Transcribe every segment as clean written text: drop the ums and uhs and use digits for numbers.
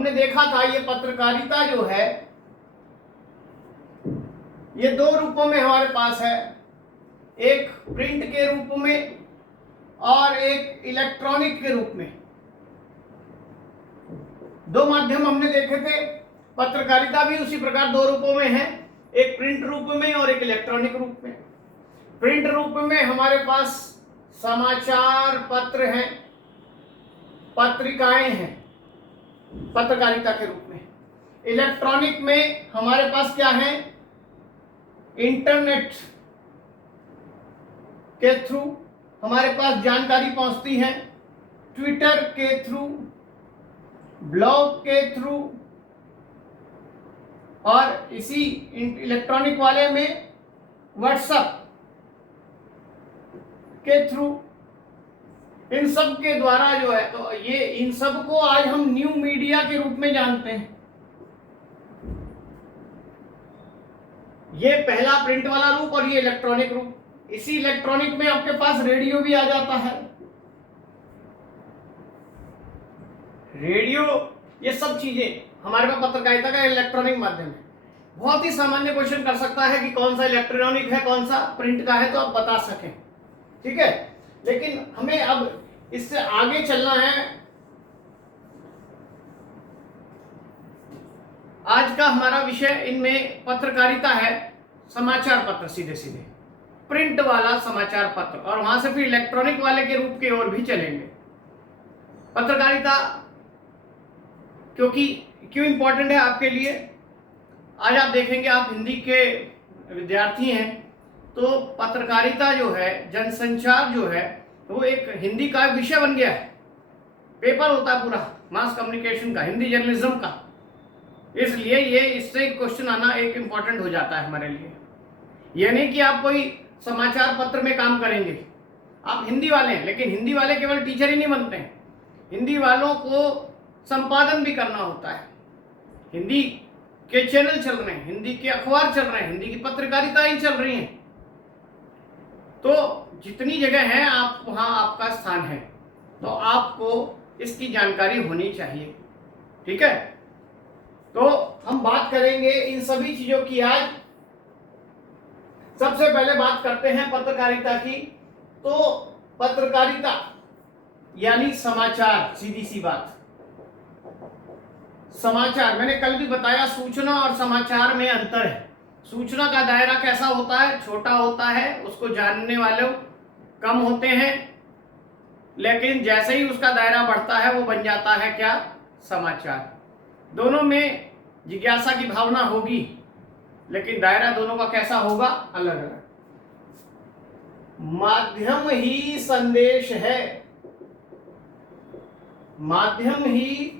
हमने देखा था ये पत्रकारिता जो है ये दो रूपों में हमारे पास है, एक प्रिंट के रूप में और एक इलेक्ट्रॉनिक के रूप में। दो माध्यम हमने देखे थे। पत्रकारिता भी उसी प्रकार दो रूपों में है, एक प्रिंट रूप में और एक इलेक्ट्रॉनिक रूप में। प्रिंट रूप में हमारे पास समाचार पत्र हैं, पत्रिकाएं हैं पत्रकारिता के रूप में। इलेक्ट्रॉनिक में हमारे पास क्या है, इंटरनेट के थ्रू हमारे पास जानकारी पहुंचती है, ट्विटर के थ्रू, ब्लॉग के थ्रू, और इसी इलेक्ट्रॉनिक वाले में व्हाट्सएप के थ्रू। इन सब के द्वारा जो है, तो ये इन सब को आज हम न्यू मीडिया के रूप में जानते हैं। ये पहला प्रिंट वाला रूप और ये इलेक्ट्रॉनिक रूप। इसी इलेक्ट्रॉनिक में आपके पास रेडियो भी आ जाता है। रेडियो, ये सब चीजें हमारे पास पत्रकारिता का इलेक्ट्रॉनिक माध्यम है। बहुत ही सामान्य क्वेश्चन कर सकता है कि कौन सा इलेक्ट्रॉनिक है कौन सा प्रिंट का है, तो आप बता सकें, ठीक है। लेकिन हमें अब इससे आगे चलना है। आज का हमारा विषय इनमें पत्रकारिता है, समाचार पत्र, सीधे सीधे प्रिंट वाला समाचार पत्र, और वहां से फिर इलेक्ट्रॉनिक वाले के रूप की ओर भी चलेंगे। पत्रकारिता क्यों इंपॉर्टेंट है आपके लिए, आज आप देखेंगे, आप हिंदी के विद्यार्थी हैं, तो पत्रकारिता जो है, जनसंचार जो है, वो एक हिंदी का विषय बन गया है। पेपर होता है पूरा मास कम्युनिकेशन का, हिंदी जर्नलिज्म का। इसलिए ये इससे क्वेश्चन आना एक इम्पॉर्टेंट हो जाता है हमारे लिए। यह नहीं कि आप कोई समाचार पत्र में काम करेंगे, आप हिंदी वाले हैं, लेकिन हिंदी वाले केवल टीचर ही नहीं बनते हैं, हिंदी वालों को संपादन भी करना होता है। हिंदी के चैनल चल रहे हैं, हिंदी के अखबार चल रहे हैं, हिंदी की पत्रकारिताएं चल रही हैं। तो जितनी जगह है आप वहां आपका स्थान है, तो आपको इसकी जानकारी होनी चाहिए, ठीक है। तो हम बात करेंगे इन सभी चीजों की आज। सबसे पहले बात करते हैं पत्रकारिता की। तो पत्रकारिता यानी समाचार, सीधी सी बात। समाचार, मैंने कल भी बताया, सूचना और समाचार में अंतर है। सूचना का दायरा कैसा होता है, छोटा होता है, उसको जानने वाले कम होते हैं, लेकिन जैसे ही उसका दायरा बढ़ता है वो बन जाता है क्या, समाचार। दोनों में जिज्ञासा की भावना होगी, लेकिन दायरा दोनों का कैसा होगा, अलग अलग। माध्यम ही संदेश है, माध्यम ही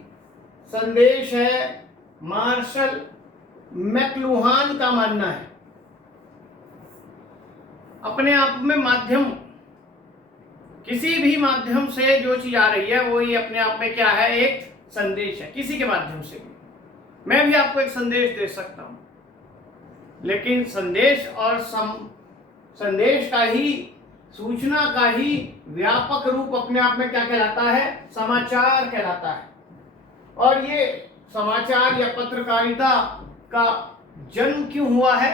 संदेश है, मार्शल मैकलुहान का मानना है। अपने आप में माध्यम, किसी भी माध्यम से जो चीज आ रही है वो ही अपने आप में क्या है, एक संदेश है। किसी के माध्यम से भी मैं भी आपको एक संदेश दे सकता हूं, लेकिन संदेश और संदेश का ही, सूचना का ही व्यापक रूप अपने आप में क्या कहलाता है, समाचार कहलाता है। और ये समाचार या पत्रकारिता का जन्म क्यों हुआ है,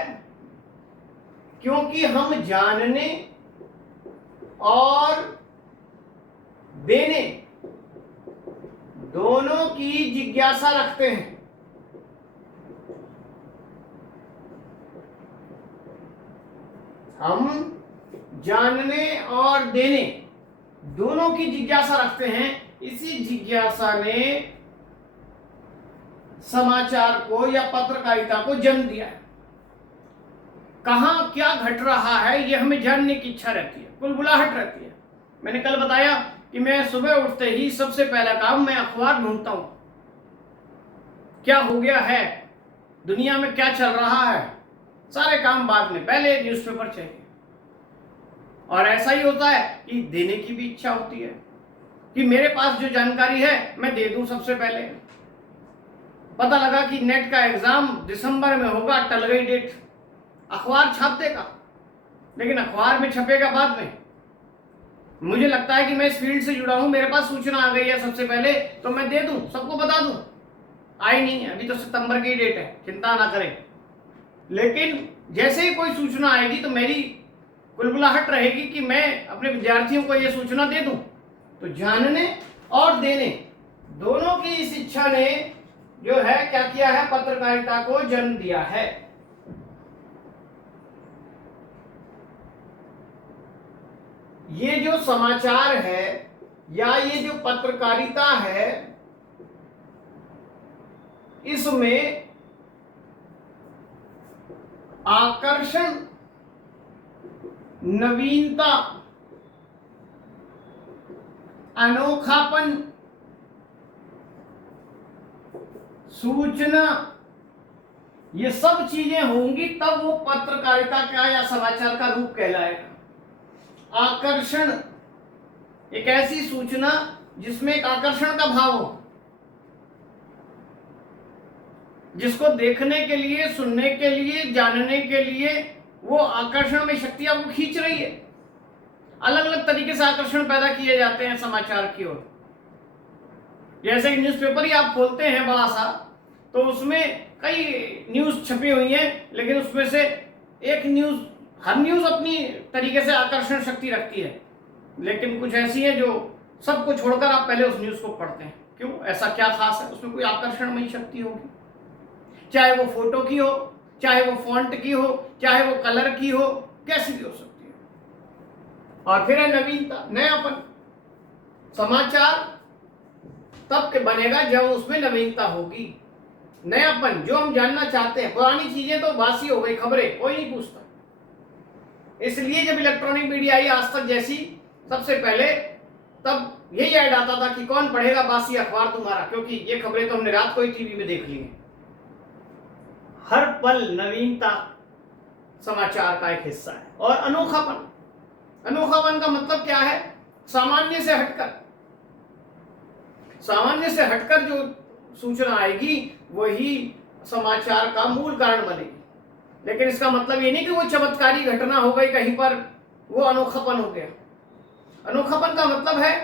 क्योंकि हम जानने और देने दोनों की जिज्ञासा रखते हैं। हम जानने और देने दोनों की जिज्ञासा रखते हैं। इसी जिज्ञासा ने समाचार को या पत्रकारिता को जन्म दिया है। कहां क्या घट रहा है ये हमें जानने की इच्छा रहती है, कुलबुलाहट रहती है। मैंने कल बताया कि मैं सुबह उठते ही सबसे पहला काम मैं अखबार ढूंढता हूं, क्या हो गया है दुनिया में, क्या चल रहा है। सारे काम बाद में, पहले न्यूज़पेपर चाहिए। और ऐसा ही होता है कि देने की भी इच्छा होती है कि मेरे पास जो जानकारी है मैं दे दूं सबसे पहले। पता लगा कि नेट का एग्जाम दिसंबर में होगा, टल गई डेट, अखबार छाप देगा, लेकिन अखबार में छपेगा बाद में। मुझे लगता है कि मैं इस फील्ड से जुड़ा हूं, मेरे पास सूचना आ गई है सबसे पहले, तो मैं दे दूं, सबको बता दूं। आई नहीं है, अभी तो सितंबर की डेट है, चिंता ना करें। लेकिन जैसे ही कोई सूचना आएगी तो मेरी कुलबुलाहट रहेगी कि मैं अपने विद्यार्थियों को यह सूचना दे दूं। तो जानने और देने दोनों की इस इच्छा ने जो है क्या किया है, पत्रकारिता को जन्म दिया है। ये जो समाचार है या ये जो पत्रकारिता है, इसमें आकर्षण, नवीनता, अनोखापन, सूचना, ये सब चीजें होंगी तब वो पत्रकारिता का या समाचार का रूप कहलाएगा। आकर्षण, एक ऐसी सूचना जिसमें एक आकर्षण का भाव हो, जिसको देखने के लिए, सुनने के लिए, जानने के लिए वो आकर्षण में शक्ति आपको खींच रही है। अलग अलग तरीके से आकर्षण पैदा किए जाते हैं समाचार की ओर। जैसे कि न्यूज़पेपर ही आप खोलते हैं बड़ा सा, तो उसमें कई न्यूज़ छपी हुई हैं, लेकिन उसमें से एक न्यूज़, हर न्यूज़ अपनी तरीके से आकर्षण शक्ति रखती है, लेकिन कुछ ऐसी है जो सबको छोड़कर आप पहले उस न्यूज़ को पढ़ते हैं। क्यों? ऐसा क्या खास है उसमें? कोई आकर्षणमयी शक्ति होगी, चाहे वो फोटो की हो, चाहे वो फॉन्ट की हो, चाहे वो कलर की हो, कैसी भी हो सकती है। और फिर है नवीनता, नयापन। समाचार तब के बनेगा जब उसमें नवीनता होगी, नयापन, जो हम जानना चाहते हैं। पुरानी चीजें तो बासी हो गई, खबरें कोई नहीं पूछता। इसलिए जब इलेक्ट्रॉनिक मीडिया आई आज तक जैसी, सबसे पहले तब यही ऐड आता था कि कौन पढ़ेगा बासी अखबार तुम्हारा, क्योंकि ये खबरें तो हमने रात को ही टीवी में देख ली हैं। हर पल नवीनता समाचार का एक हिस्सा है। और अनोखापन, अनोखापन का मतलब क्या है? सामान्य से हटकर, सामान्य से हटकर जो सूचना आएगी वही समाचार का मूल कारण बनेगी। लेकिन इसका मतलब ये नहीं कि वो चमत्कारी घटना हो गई कहीं पर, वो अनोखापन हो गया। अनोखापन का मतलब है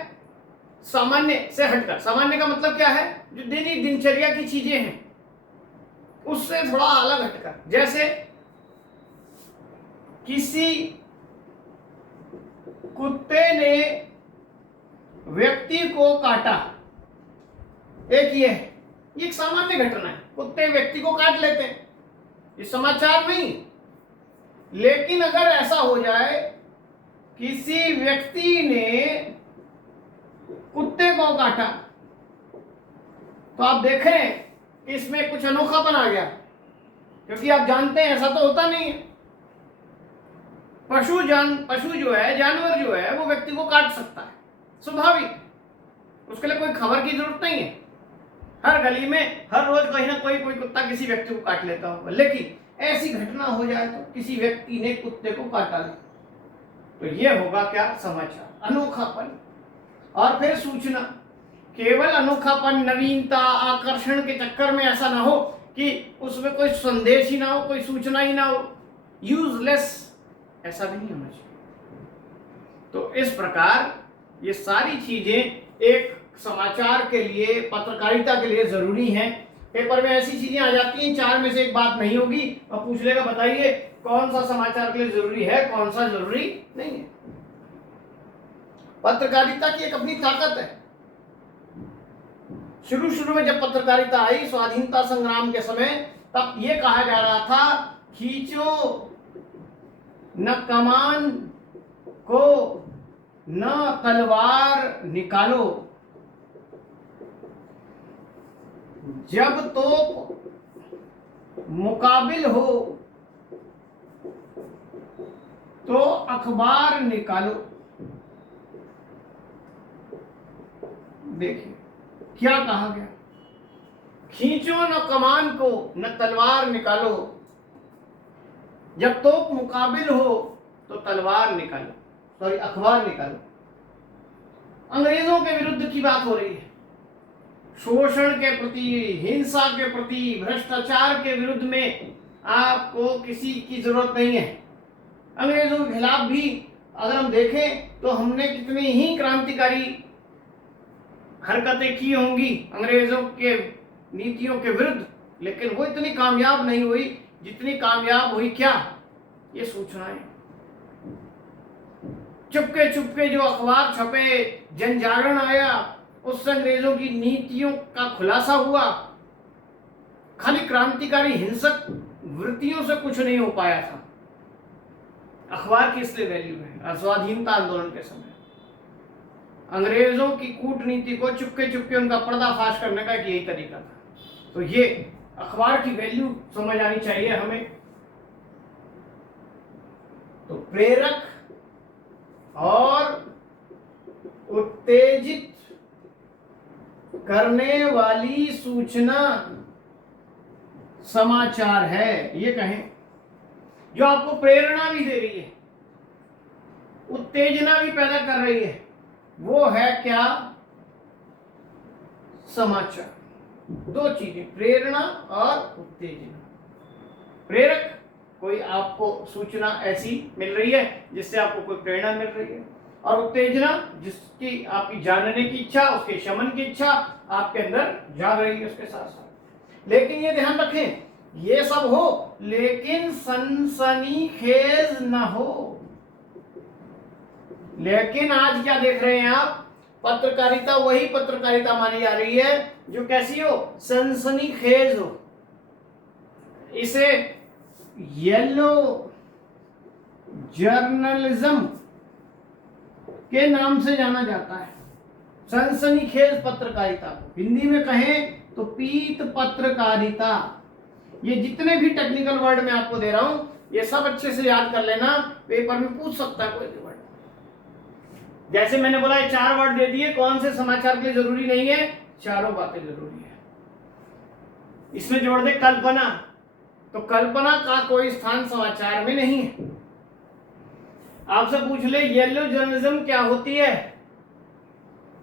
सामान्य से हटकर। सामान्य का मतलब क्या है? जो दिनचर्या की चीजें हैं उससे थोड़ा अलग हटकर। जैसे किसी कुत्ते ने व्यक्ति को काटा, एक ये है, ये एक सामान्य घटना है, कुत्ते व्यक्ति को काट लेते हैं, ये समाचार नहीं। लेकिन अगर ऐसा हो जाए किसी व्यक्ति ने कुत्ते को काटा, तो आप देखें कि इसमें कुछ अनोखापन आ गया, क्योंकि आप जानते हैं ऐसा तो होता नहीं है। पशु जो है, जानवर जो है, वो व्यक्ति को काट सकता है, स्वाभाविक, उसके लिए कोई खबर की जरूरत नहीं है। हर गली में हर रोज कहीं ना कोई कुत्ता किसी व्यक्ति को काट लेता होगा। लेकिन ऐसी घटना हो जाए तो किसी व्यक्ति ने कुत्ते को काटा ले, तो ये होगा क्या? समाचार, अनोखापन। और फिर सूचना, केवल अनोखापन, नवीनता, आकर्षण के चक्कर में ऐसा ना हो कि उसमें कोई संदेश ही ना हो, कोई सूचना ही ना हो, यूजलेस, ऐसा भी नहीं होना चाहिए। तो इस प्रकार ये सारी चीजें एक समाचार के लिए, पत्रकारिता के लिए जरूरी हैं। पेपर में ऐसी चीजें आ जाती हैं, चार में से एक बात नहीं होगी और पूछ लेगा बताइए कौन सा समाचार के लिए जरूरी है, कौन सा जरूरी नहीं है। पत्रकारिता की एक अपनी ताकत है। शुरू में जब पत्रकारिता आई स्वाधीनता संग्राम के समय, तब ये कहा जा रहा था खींचो न कमान को न तलवार निकालो, जब तो मुकाबिल हो तो अखबार निकालो। देखिए क्या कहा गया, खींचो न कमान को न तलवार निकालो, जब तोप मुकाबिल हो तो तलवार निकालो, सॉरी अखबार निकालो। अंग्रेजों के विरुद्ध की बात हो रही है, शोषण के प्रति, हिंसा के प्रति, भ्रष्टाचार के विरुद्ध में आपको किसी की जरूरत नहीं है। अंग्रेजों के खिलाफ भी अगर हम देखें तो हमने कितनी ही क्रांतिकारी हरकतें की होंगी अंग्रेजों के नीतियों के विरुद्ध, लेकिन वो इतनी कामयाब नहीं हुई जितनी कामयाब हुई क्या, ये सूचनाएं। चुपके चुपके जो अखबार छपे, जन जागरण आया, उससे अंग्रेजों की नीतियों का खुलासा हुआ। खाली क्रांतिकारी हिंसक वृत्तियों से कुछ नहीं हो पाया था। अखबार की इसलिए वैल्यू है। स्वाधीनता आंदोलन के समय अंग्रेजों की कूटनीति को चुपके चुपके उनका पर्दाफाश करने का एक यही तरीका था। तो ये अखबार की वैल्यू समझ आनी चाहिए हमें। तो प्रेरक और उत्तेजित करने वाली सूचना समाचार है, ये कहें, जो आपको प्रेरणा भी दे रही है, उत्तेजना भी पैदा कर रही है, वो है क्या, समाचार। दो चीजें, प्रेरणा और उत्तेजना। प्रेरक, कोई आपको सूचना ऐसी मिल रही है जिससे आपको कोई प्रेरणा मिल रही है, और उत्तेजना जिसकी आपकी जानने की इच्छा, उसके शमन की इच्छा आपके अंदर जाग रही है उसके साथ साथ। लेकिन ये ध्यान रखें, ये सब हो लेकिन सनसनीखेज न हो। लेकिन आज क्या देख रहे हैं आप, पत्रकारिता वही पत्रकारिता मानी जा रही है जो कैसी हो, सनसनीखेज हो। इसे येलो जर्नलिज्म के नाम से जाना जाता है। सनसनीखेज पत्रकारिता को हिंदी में कहें तो पीत पत्रकारिता। ये जितने भी टेक्निकल वर्ड मैं आपको दे रहा हूं, ये सब अच्छे से याद कर लेना, पेपर में पूछ सकता है कोई भी वर्ड। जैसे मैंने बोला ये 4 वर्ड दे दिए, कौन से समाचार के लिए जरूरी नहीं है, चारों बातें जरूरी है। इसमें जोड़ दे कल्पना, तो कल्पना का कोई स्थान समाचार में नहीं है। आपसे पूछ ले येलो जर्नलिज्म क्या होती है,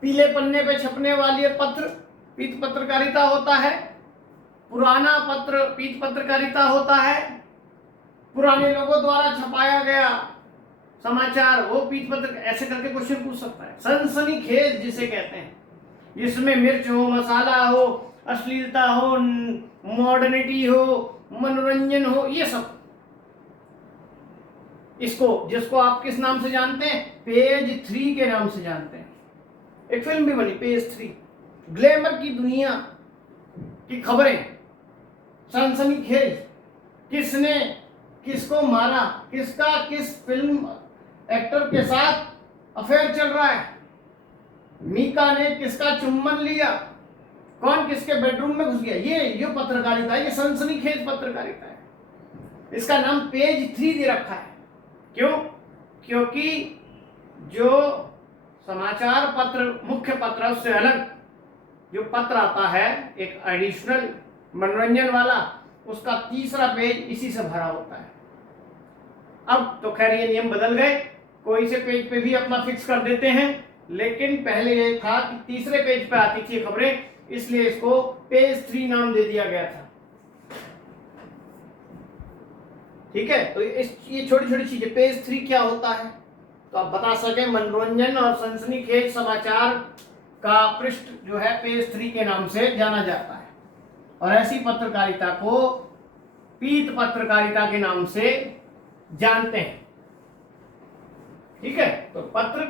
पीले पन्ने पे छपने वाली पत्र पीत पत्रकारिता होता है, पुराना पत्र पीत पत्रकारिता होता है, पुराने लोगों द्वारा छपाया गया समाचार वो पीत पत्र, ऐसे करके क्वेश्चन पूछ सकता है। सनसनीखेज जिसे कहते हैं, जिसमें मिर्च हो, मसाला हो, अश्लीलता हो, मॉडर्निटी हो, मनोरंजन हो, ये सब। इसको जिसको आप किस नाम से जानते हैं, पेज 3 के नाम से जानते हैं। एक फिल्म भी बनी पेज 3, ग्लैमर की दुनिया की खबरें, सनसनीखेज, किसने किसको मारा, किसका किस फिल्म एक्टर के साथ अफेयर चल रहा है, मीका ने किसका चुम्बन लिया, कौन किसके बेडरूम में घुस गया, ये पत्रकारिता है, ये सनसनीखेज पत्रकारिता है। इसका नाम पेज 3 दे रखा है। क्यों? क्योंकि जो समाचार पत्र मुख्य पत्र उससे अलग जो पत्र आता है, एक एडिशनल मनोरंजन वाला, उसका तीसरा पेज इसी से भरा होता है। अब तो खैर ये नियम बदल गए, कोई से पेज पे भी अपना फिक्स कर देते हैं, लेकिन पहले ये था कि तीसरे पेज पे आती थी खबरें, इसलिए इसको पेज 3 नाम दे दिया गया था। ठीक है, तो ये छोटी छोटी चीजें, पेज 3 क्या होता है तो आप बता सके। मनोरंजन और सनसनीखेज समाचार का पृष्ठ जो है पेज 3 के नाम से जाना जाता है, और ऐसी पत्रकारिता को पीत पत्रकारिता के नाम से जानते हैं। ठीक है, तो पत्र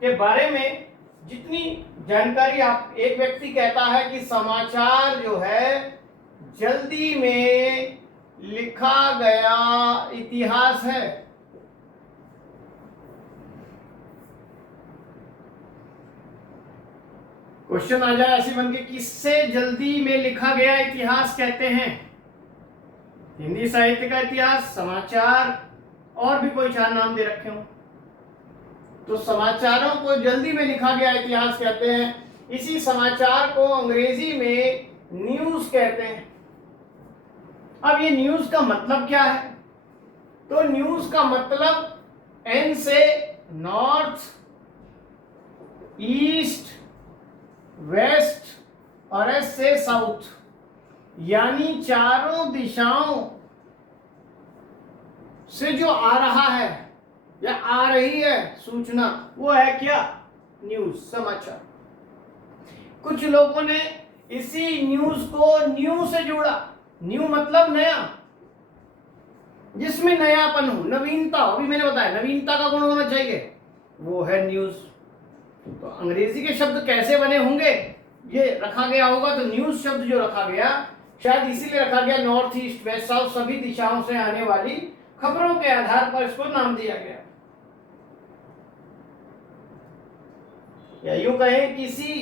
के बारे में जितनी जानकारी आप, एक व्यक्ति कहता है कि समाचार जो है जल्दी में लिखा गया इतिहास है। क्वेश्चन आ जाए ऐसी बन के, किससे जल्दी में लिखा गया इतिहास कहते हैं? हिंदी साहित्य का इतिहास, समाचार, और भी कोई 4 नाम दे रखे हो। तो समाचारों को जल्दी में लिखा गया इतिहास कहते हैं। इसी समाचार को अंग्रेजी में न्यूज कहते हैं। अब ये न्यूज का मतलब क्या है? तो न्यूज का मतलब एन से नॉर्थ, ईस्ट, वेस्ट और एस से साउथ, यानी चारों दिशाओं से जो आ रहा है या आ रही है सूचना, वो है क्या? न्यूज, समाचार। कुछ लोगों ने इसी न्यूज को न्यू से जोड़ा। न्यू मतलब नया, जिसमें नयापन हो, नवीनता हो। अभी मैंने बताया नवीनता का गुण होना चाहिए, वो है न्यूज। तो अंग्रेजी के शब्द कैसे बने होंगे ये रखा गया होगा। तो न्यूज शब्द जो रखा गया शायद इसीलिए रखा गया, नॉर्थ ईस्ट वेस्ट साउथ सभी दिशाओं से आने वाली खबरों के आधार पर इसको नाम दिया गया। या यूं कहें किसी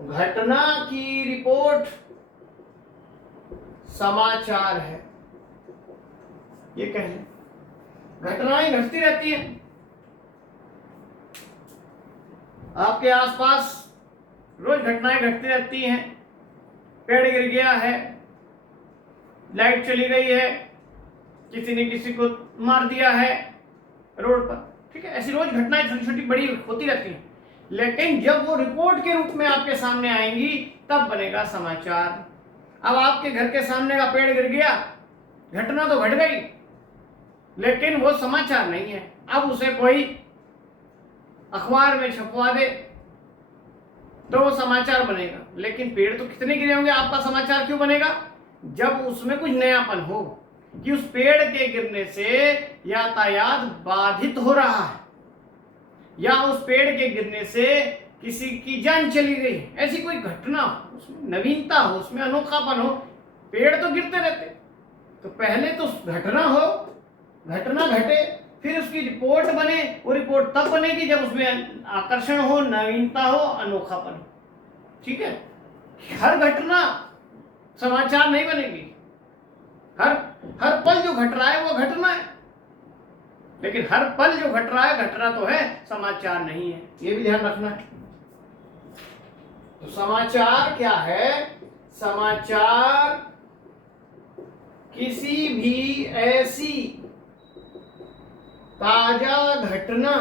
घटना की रिपोर्ट समाचार है, ये कहें। घटनाएं घटती रहती हैं आपके आसपास, रोज घटनाएं घटती रहती हैं। पेड़ गिर गया है, लाइट चली गई है, किसी ने किसी को मार दिया है रोड पर, ठीक है। ऐसी रोज घटनाएं छोटी छोटी बड़ी होती रहती हैं, लेकिन जब वो रिपोर्ट के रूप में आपके सामने आएंगी तब बनेगा समाचार। अब आपके घर के सामने का पेड़ गिर गया, घटना तो घट गई, लेकिन वो समाचार नहीं है। अब उसे कोई अखबार में छपवा दे तो वो समाचार बनेगा, लेकिन पेड़ तो कितने गिरे होंगे, आपका समाचार क्यों बनेगा? जब उसमें कुछ नयापन हो कि उस पेड़ के गिरने से यातायात बाधित हो रहा है, या उस पेड़ के गिरने से किसी की जान चली गई, ऐसी कोई घटना हो, उसमें नवीनता हो, उसमें अनोखापन हो। पेड़ तो गिरते रहते, तो पहले तो घटना हो, घटना घटे, फिर उसकी रिपोर्ट बने। वो रिपोर्ट तब बनेगी जब उसमें आकर्षण हो, नवीनता हो, अनोखापन हो, ठीक है। हर घटना समाचार नहीं बनेगी, हर पल जो घट रहा है वो घटना है, लेकिन हर पल जो घट रहा है घटना तो है, समाचार नहीं है, ये भी ध्यान रखना है। तो समाचार क्या है? समाचार किसी भी ऐसी ताजा घटना,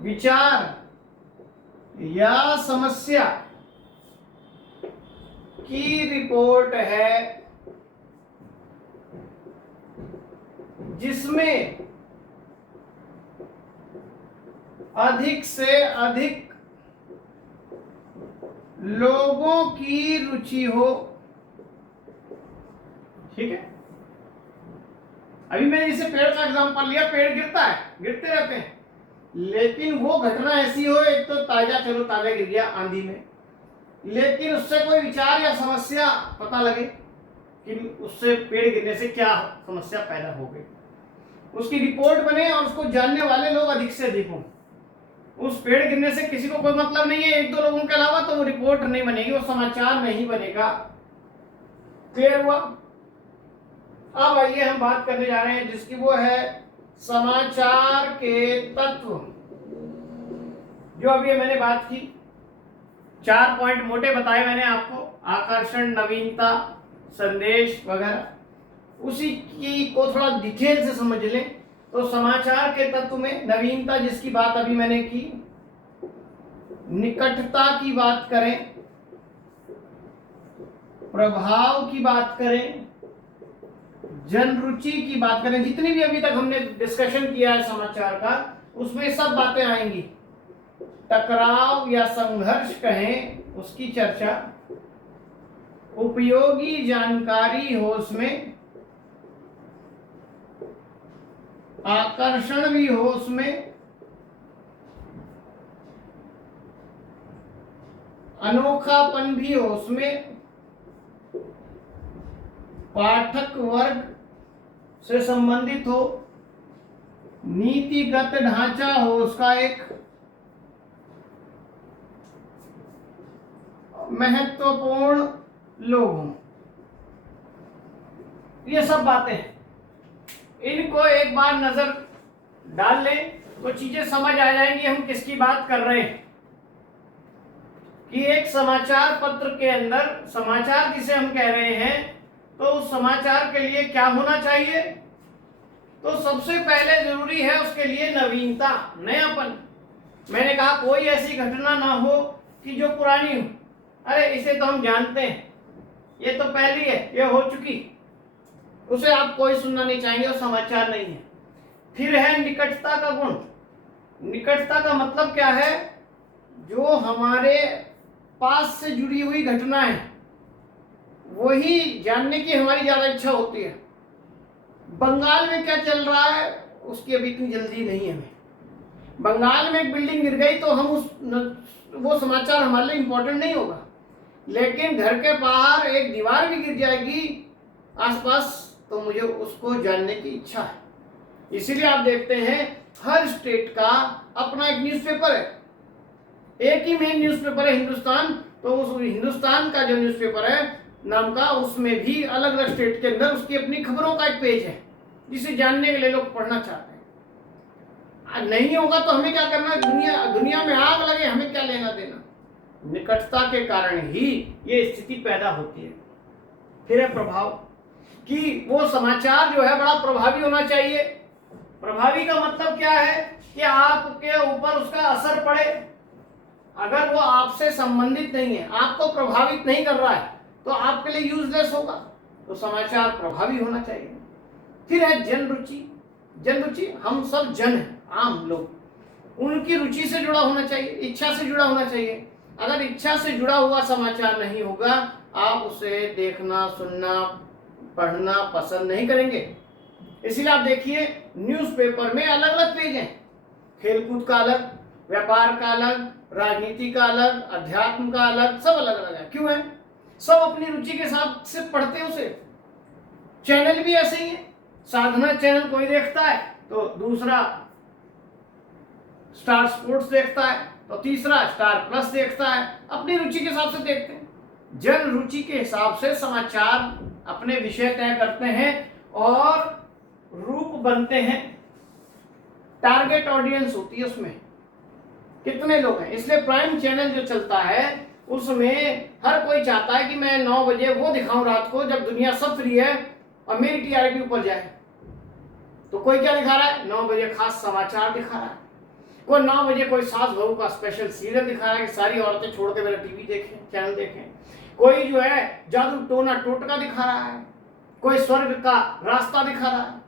विचार या समस्या की रिपोर्ट है जिसमें अधिक से अधिक लोगों की रुचि हो, ठीक है। अभी मैंने इसे पेड़ का एग्जांपल लिया, पेड़ गिरता है, गिरते रहते हैं, लेकिन वो घटना ऐसी हो, एक तो ताजा चलो ताजा गिर गया आंधी में, लेकिन उससे कोई विचार या समस्या पता लगे कि उससे पेड़ गिरने से क्या समस्या पैदा हो गई, उसकी रिपोर्ट बने और उसको जानने वाले लोग अधिक से अधिक हों। उस पेड़ गिरने से किसी को कोई मतलब नहीं है, एक दो लोगों के अलावा, तो वो रिपोर्ट नहीं बनेगी, वो समाचार नहीं बनेगा। क्लियर हुआ? अब आइए हम बात करने जा रहे हैं जिसकी वो है समाचार के तत्व। जो अभी मैंने बात की, 4 पॉइंट मोटे बताए मैंने आपको, आकर्षण, नवीनता, संदेश वगैरह, उसी की को थोड़ा डिटेल से समझ लें। तो समाचार के तत्व में नवीनता जिसकी बात अभी मैंने की, निकटता की बात करें, प्रभाव की बात करें, जन रुचि की बात करें, जितनी भी अभी तक हमने डिस्कशन किया है समाचार का, उसमें सब बातें आएंगी। टकराव या संघर्ष कहें, उसकी चर्चा, उपयोगी जानकारी हो उसमें, आकर्षण भी हो उसमें, अनोखापन भी हो उसमें, पाठक वर्ग से संबंधित हो, नीतिगत ढांचा हो उसका एक, महत्वपूर्ण लोग हों। ये सब बातें, इनको एक बार नजर डाल लें तो चीजें समझ आ जाएंगी हम किसकी बात कर रहे हैं। कि एक समाचार पत्र के अंदर समाचार जिसे हम कह रहे हैं, तो उस समाचार के लिए क्या होना चाहिए? तो सबसे पहले जरूरी है उसके लिए नवीनता, नयापन। मैंने कहा कोई ऐसी घटना ना हो कि जो पुरानी हो, अरे इसे तो हम जानते हैं, ये तो पहली है, ये हो चुकी, उसे आप कोई सुनना नहीं चाहेंगे, वो समाचार नहीं है। फिर है निकटता का गुण। निकटता का मतलब क्या है? जो हमारे पास से जुड़ी हुई घटना है वही जानने की हमारी ज्यादा इच्छा होती है। बंगाल में क्या चल रहा है उसकी अभी इतनी जल्दी नहीं है हमें। बंगाल में एक बिल्डिंग गिर गई तो हम वो समाचार हमारे लिए इंपॉर्टेंट नहीं होगा, लेकिन घर के बाहर एक दीवार भी गिर जाएगी आसपास तो मुझे उसको जानने की इच्छा है। इसीलिए आप देखते हैं हर स्टेट का अपना एक न्यूज़पेपर है। एक ही मेन न्यूज़पेपर है हिंदुस्तान, तो उस हिंदुस्तान का जो न्यूज़पेपर है नाम का, उसमें भी अलग अलग स्टेट के अंदर उसकी अपनी खबरों का एक पेज है जिसे जानने के लिए लोग पढ़ना चाहते हैं। नहीं होगा तो हमें क्या करना, दुनिया में आग लगे हमें क्या लेना देना। निकटता के कारण ही ये स्थिति पैदा होती है। फिर है प्रभाव, कि वो समाचार जो है बड़ा प्रभावी होना चाहिए। प्रभावी का मतलब क्या है कि आपके ऊपर उसका असर पड़े। अगर वो आपसे संबंधित नहीं है, आपको प्रभावित नहीं कर रहा है, तो आपके लिए यूजलेस होगा। तो समाचार प्रभावी होना चाहिए। फिर है जन रुचि। जन रुचि, हम सब जन हैं, आम लोग, उनकी रुचि से जुड़ा होना चाहिए, इच्छा से जुड़ा होना चाहिए। अगर इच्छा से जुड़ा हुआ समाचार नहीं होगा, आप उसे देखना, सुनना, पढ़ना पसंद नहीं करेंगे। इसीलिए आप देखिए न्यूज़पेपर में अलग अलग पेज हैं। खेलकूद का अलग, व्यापार का अलग, राजनीति का अलग, अध्यात्म का अलग, सब अलग अलग है। क्यों है? सब अपनी रुचि के हिसाब से पढ़ते हैं उसे। चैनल भी ऐसे ही है। साधना चैनल कोई देखता है तो दूसरा स्टार स्पोर्ट्स देखता है, तो तीसरा स्टार प्लस देखता है। अपनी रुचि के हिसाब से देखते हैं। जन रुचि के हिसाब से समाचार अपने विषय तय करते हैं और रूप बनते हैं। टारगेट ऑडियंस होती है उसमें, कितने लोग हैं। इसलिए प्राइम चैनल जो चलता है उसमें हर कोई चाहता है कि मैं 9 बजे वो दिखाऊं रात को जब दुनिया सब फ्री है और मेरी टीआरपी ऊपर जाए। तो कोई क्या दिखा रहा है? 9 बजे खास समाचार दिखा रहा है। कोई 9 बजे कोई सास बहू का स्पेशल सीरियल दिखा रहा है कि सारी औरतें छोड़ के मेरा टीवी देखें, चैनल देखें। कोई जो है जादू टोना टोटका दिखा रहा है, कोई स्वर्ग का रास्ता दिखा रहा है।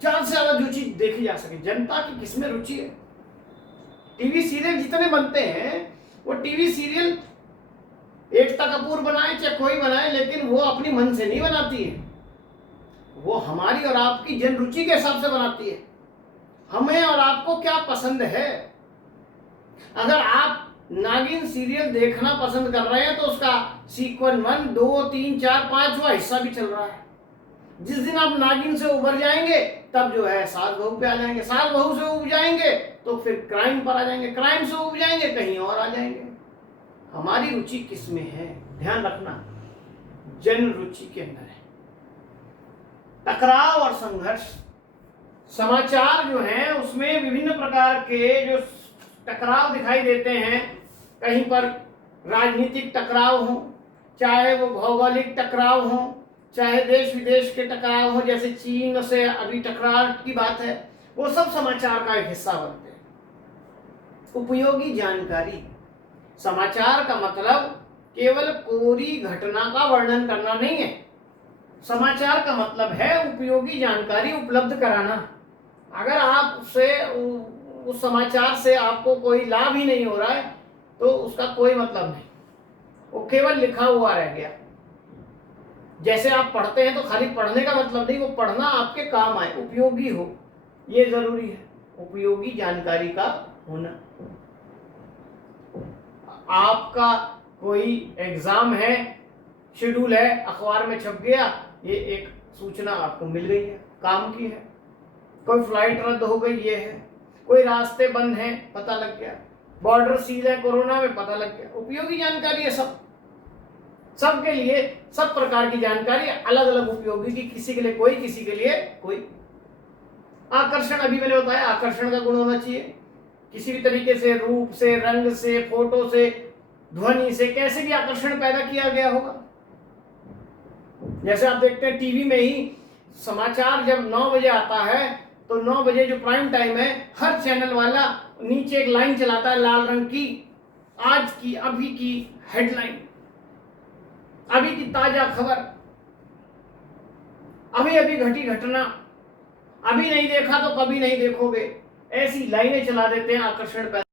ज्यादा से ज्यादा जो चीज देखी जा सके। जनता की किसमें रुचि है? टीवी सीरियल जितने बनते हैं वो टीवी सीरियल एकता कपूर बनाए चाहे कोई बनाए, लेकिन वो अपनी मन से नहीं बनाती है, वो हमारी और आपकी जन रुचि के हिसाब से बनाती है। हमें और आपको क्या पसंद है। अगर आप नागिन सीरियल देखना पसंद कर रहे हैं तो उसका सीक्वेंस 1, 2, 3, 4, 5वां हिस्सा भी चल रहा है। जिस दिन आप नागिन से उबर जाएंगे तब जो है सास बहू पे आ जाएंगे, सास बहू से उब जाएंगे तो फिर क्राइम पर आ जाएंगे, क्राइम से उब जाएंगे कहीं और आ जाएंगे। हमारी रुचि किस में है? ध्यान रखना, जन रुचि के अंदर है। टकराव और संघर्ष, समाचार जो है उसमें विभिन्न प्रकार के जो टकराव दिखाई देते हैं। कहीं पर राजनीतिक टकराव हो, चाहे वो भौगोलिक टकराव हो, चाहे देश विदेश के टकराव हो, जैसे चीन से अभी टकराव की बात है, वो सब समाचार का एक हिस्सा बनते हैं। उपयोगी जानकारी, समाचार का मतलब केवल कोरी घटना का वर्णन करना नहीं है। समाचार का मतलब है उपयोगी जानकारी उपलब्ध कराना। अगर आप उससे उस समाचार से आपको कोई लाभ ही नहीं हो रहा है तो उसका कोई मतलब नहीं, वो केवल लिखा हुआ रह गया। जैसे आप पढ़ते हैं तो खाली पढ़ने का मतलब नहीं, वो पढ़ना आपके काम आए, उपयोगी हो, ये जरूरी है। उपयोगी जानकारी का होना। आपका कोई एग्जाम है, शेड्यूल है, अखबार में छप गया, ये एक सूचना आपको मिल गई है, काम की है। कोई फ्लाइट रद्द हो गई, ये है। कोई रास्ते बंद हैं, पता लग गया। बॉर्डर सील है कोरोना में, पता लग गया। उपयोगी जानकारी है सब, सबके लिए सब प्रकार की जानकारी अलग अलग उपयोगी की, किसी के लिए कोई, किसी के लिए कोई। आकर्षण, अभी मैंने बताया आकर्षण का गुण होना चाहिए। किसी भी तरीके से, रूप से, रंग से, फोटो से, ध्वनि से, कैसे भी आकर्षण पैदा किया गया होगा। जैसे आप देखते हैं टीवी में ही समाचार जब 9 बजे आता है तो 9 बजे जो प्राइम टाइम है, हर चैनल वाला नीचे एक लाइन चलाता है लाल रंग की, आज की अभी की हेडलाइन, अभी की ताजा खबर, अभी अभी घटी घटना, अभी नहीं देखा तो कभी नहीं देखोगे, ऐसी लाइनें चला देते हैं आकर्षण पैदा